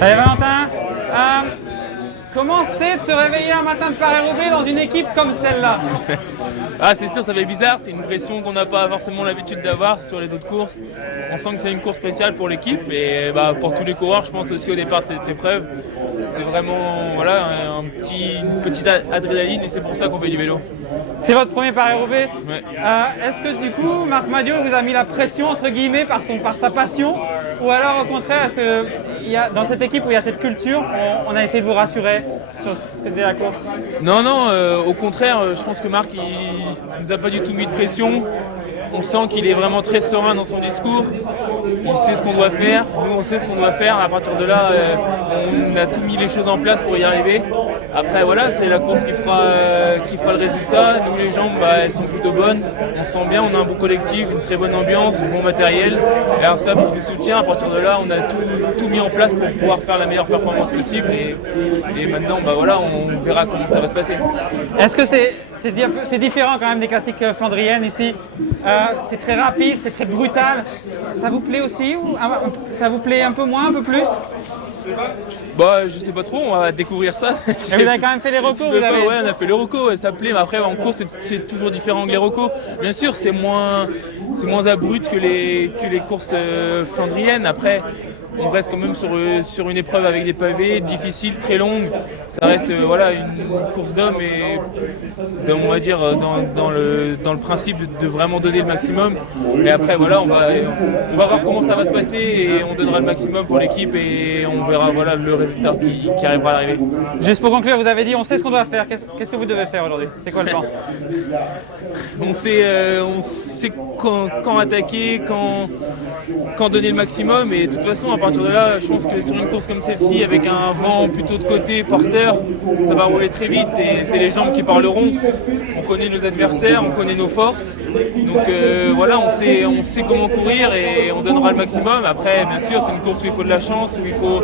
Salut Valentin. Comment c'est de se réveiller un matin de Paris-Roubaix dans une équipe comme celle-là? Ah, c'est sûr, ça fait bizarre, c'est une pression qu'on n'a pas forcément l'habitude d'avoir sur les autres courses. On sent que c'est une course spéciale pour l'équipe et pour tous les coureurs, je pense aussi au départ de cette épreuve. C'est vraiment voilà, une petite adrénaline et c'est pour ça qu'on fait du vélo. C'est votre premier Paris-Roubaix. Ouais. Est-ce que du coup, Marc Madiot vous a mis la pression entre guillemets par sa passion? Ou alors au contraire, est-ce que dans cette équipe où il y a cette culture, on a essayé de vous rassurer sur ce que c'était la course? Non, au contraire, je pense que Marc il nous a pas du tout mis de pression. On sent qu'il est vraiment très serein dans son discours. Il sait ce qu'on doit faire, nous on sait ce qu'on doit faire. À partir de là, on a tout mis les choses en place pour y arriver. Après voilà, c'est la course qui fera le résultat. Nous les jambes, elles sont plutôt bonnes. On se sent bien, on a un bon collectif, une très bonne ambiance, du bon matériel et un staff qui nous soutient. À partir de là, on a tout mis en place pour pouvoir faire la meilleure performance possible. Et maintenant, on verra comment ça va se passer. Est-ce que c'est différent quand même des classiques flandriennes ici? C'est très rapide, c'est très brutal. Ça vous plaît aussi ou ça vous plaît un peu moins, un peu plus? Je sais pas trop, on va découvrir ça. Mais vous avez quand même fait les recos, Ouais, on a fait les recos, ça plaît, mais après en course c'est toujours différent que les recos. Bien sûr, c'est moins abrupt que les courses flandriennes. Après, on reste quand même sur une épreuve avec des pavés, difficile, très longue. Ça reste une course d'homme et on va dire dans le principe de vraiment donner le maximum. Et après on va voir comment ça va se passer et on donnera le maximum pour l'équipe et on verra le résultat qui arrivera à l'arrivée. Juste pour conclure, vous avez dit on sait ce qu'on doit faire. Qu'est-ce que vous devez faire aujourd'hui? C'est quoi le plan? On sait quand attaquer, quand donner le maximum et de toute façon à partir de là, je pense que sur une course comme celle-ci avec un vent plutôt de côté porteur, ça va rouler très vite et c'est les jambes qui parleront. On connaît nos adversaires, on connaît nos forces, donc on sait comment courir et on donnera le maximum. Après bien sûr c'est une course où il faut de la chance, où il faut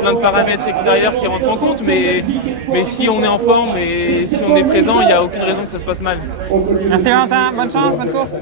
plein de paramètres extérieurs qui rentrent en compte, mais si on est en forme et si on est présent, il n'y a aucune raison que ça se passe mal. Merci Valentin, bonne chance, bonne course.